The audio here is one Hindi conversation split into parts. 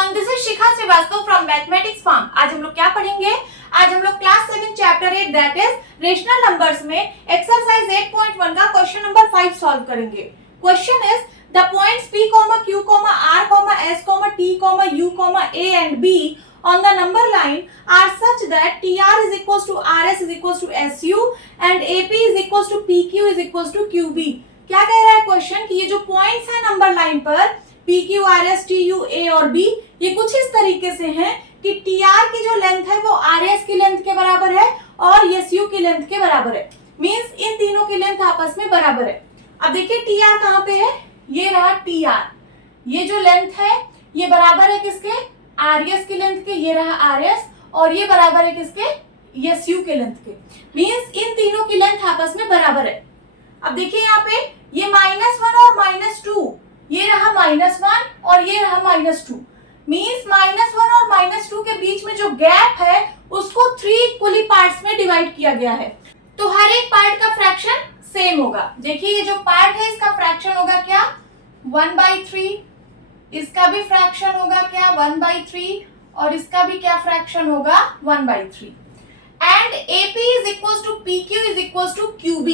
Everyone, this is Shikha Srivastava from mathematics farm. आज हम लोग क्या पढ़ेंगे? आज हम लोग class 7 chapter 8 that is rational numbers में एक्सरसाइज 8.1 का क्वेश्चन नंबर 5 सॉल्व करेंगे। Question is the points P, Q, R, S, T, U, A and B on the number line are such that TR is equals to RS is equals to SU and AP is equals to PQ is equals to QB। क्या कह रहा है क्वेश्चन कि ये जो पॉइंट्स है नंबर लाइन पर P, Q, R, S, T, U, A और B, ये कुछ इस तरीके से हैं कि TR की जो लेंथ है वो RS की लेंथ के बराबर है और SU की लेंथ के बराबर है। मींस इन तीनों की लेंथ आपस में बराबर है। अब देखिए TR कहाँ पे है? ये रहा TR। ये जो लेंथ है ये बराबर है किसके? RS की लेंथ के। ये रहा RS और ये बराबर है किसके? SU के लेंथ के। मींस इन तीनों की लेंथ आपस में बराबर है। अब देखिए यहाँ पे ये -1 और -2, ये रहा -1 और ये रहा -2। मींस -1 और -2 के बीच में जो गैप है उसको 3 इक्वली पार्ट्स में डिवाइड किया गया है। तो हर एक पार्ट का फ्रैक्शन सेम होगा। देखिए ये जो पार्ट है इसका फ्रैक्शन होगा क्या? 1/3। इसका भी फ्रैक्शन होगा क्या? 1/3 और इसका भी क्या फ्रैक्शन होगा? 1/3। And AP is equals to PQ is equals to QB।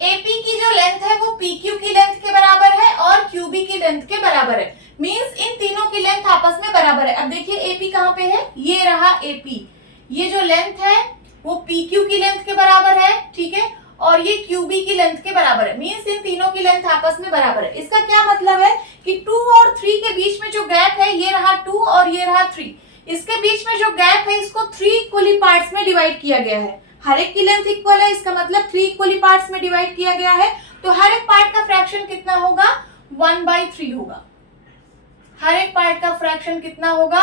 AP की जो लेंथ है वो PQ की लेंथ के बराबर है और QB की लेंथ के बराबर है। मींस इन तीनों की लेंथ आपस में बराबर है। अब देखिए AP कहाँ पे है? ये रहा AP। ये जो लेंथ है वो PQ की लेंथ के बराबर है, ठीक है, और ये QB की लेंथ के बराबर है। मींस इन तीनों की लेंथ आपस में बराबर है। इसका क्या मतलब है कि 2 और 3 के बीच में जो गैप है ये रहा 2 और ये रहा 3। इसके बीच में जो गैप है इसको 3 इक्वली पार्ट्स में डिवाइड किया गया है। हर एक की लेंथ इक्वल है, इसका मतलब 3 इक्वली पार्ट्स में डिवाइड किया गया है। तो हर एक पार्ट का फ्रैक्शन कितना होगा? 1/3 होगा। हर एक पार्ट का फ्रैक्शन कितना होगा?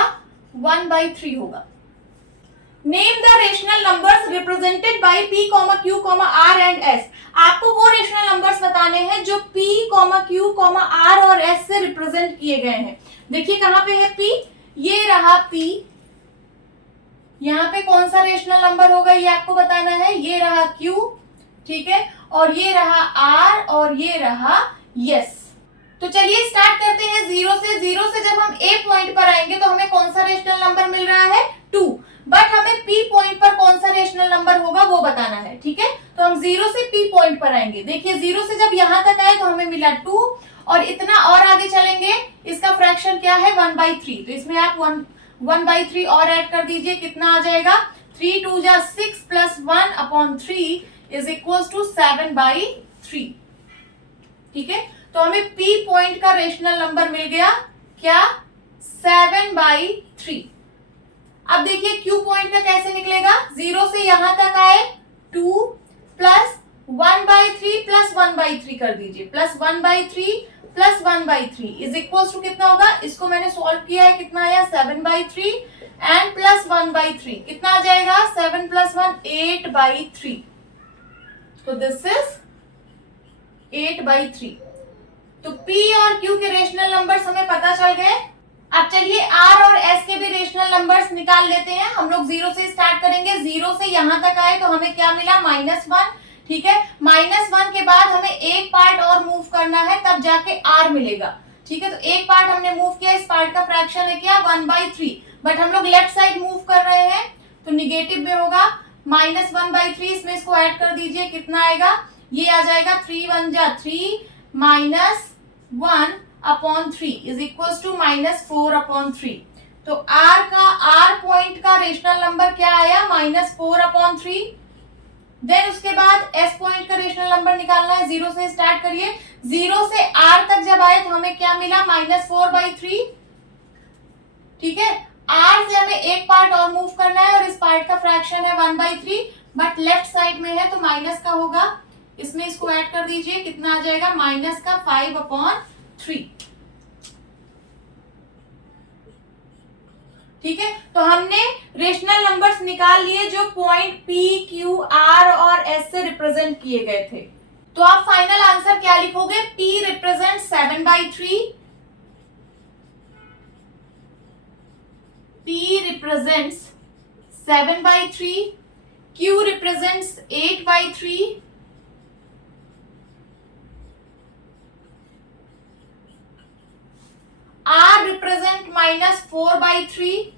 1/3 होगा। Name the rational numbers represented by P, Q, R and S। आपको वो रेशनल नंबर्स बताने हैं जो P, Q, R और S से रिप्रेजेंट किए गए हैं। देखिए कहां पे है P? ये रहा P। यहाँ पे कौन सा रेशनल नंबर होगा ये आपको बताना है। ये रहा Q, ठीक है, और ये रहा R और ये रहा S। तो चलिए स्टार्ट करते हैं 0 से। 0 से जब हम A पॉइंट पर आएंगे तो हमें कौन सा रेशनल नंबर मिल रहा है? 2। बट हमें P पॉइंट पर कौन सा रेशनल नंबर होगा वो बताना है, ठीक है। तो हम 0 से P पॉइंट पर आएंगे। देखिए 0 से जब यहाँ तक आए तो हमें मिला 2 और इतना और आगे चलेंगे इसका फ्रैक्शन क्या है? 1/3। तो इसमें आप 1/3 और ऐड कर दीजिए। कितना आ जाएगा? 3 2 जा 6 प्लस 1/3 इज इक्वल्स टू 7/3, ठीक है। तो हमें P पॉइंट का रेशनल नंबर मिल गया क्या? 7/3। अब देखिए Q पॉइंट का कैसे निकलेगा? 0 से यहां तक आए 2 प्लस 1/3 प्लस 1/3 कर दीजिए। Plus 1/3 plus 1/3 is equal to कितना होगा? इसको मैंने सॉल्व किया है, कितना आया? 7/3 एंड प्लस 1/3 कितना आ जाएगा? 7 प्लस 1 8/3। तो दिस इज 8/3। तो P और Q के रेशनल नंबर्स हमें पता चल गए। अब चलिए R और S के भी रेशनल नंबर्स निकाल लेते हैं। हम लोग 0 से स्टार्ट करेंगे। 0 से यहां तक आए तो हमें क्या मिला? -1, ठीक है। -1 के बाद हमें एक पार्ट और मूव करना है तब जाके R मिलेगा, ठीक है। तो एक पार्ट हमने मूव किया, इस पार्ट का फ्रैक्शन है क्या? 1/3। बट हम लोग लेफ्ट साइड मूव कर रहे हैं तो निगेटिव में होगा। -1/3 इसमें इसको ऐड कर दीजिए। कितना आएगा? ये आ जाएगा 3 1 जा 3 -1/3 इज इक्वल टू -4/3। तो R पॉइंट का रेशनल नंबर क्या आया? -4/3। देन उसके बाद S पॉइंट का रेशनल नंबर निकालना है। 0 से स्टार्ट करिए। 0 से R तक जब आए तो हमें क्या मिला? -4/3, ठीक है। R से हमें एक पार्ट और मूव करना है और इस पार्ट का फ्रैक्शन है 1/3 बट लेफ्ट साइड में है तो माइनस का होगा। इसमें इसको ऐड कर दीजिए। कितना आ जाएगा? -5/3, ठीक है। तो हमने रेशनल नंबर्स निकाल लिए जो पॉइंट P, Q, R और S से रिप्रेजेंट किए गए थे। तो आप फाइनल आंसर क्या लिखोगे? P represent 7/3, P represents 7/3, Q represents 8/3, R represent -4/3,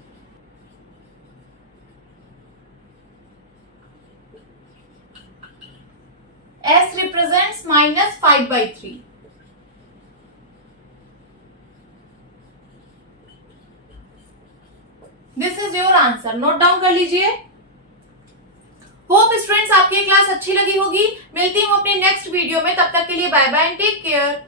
S represents -5/3. This is your answer, note down कर लीजिए। होप स्टूडेंट्स आपकी क्लास अच्छी लगी होगी। मिलती हूँ अपनी नेक्स्ट वीडियो में, तब तक के लिए bye bye and take care.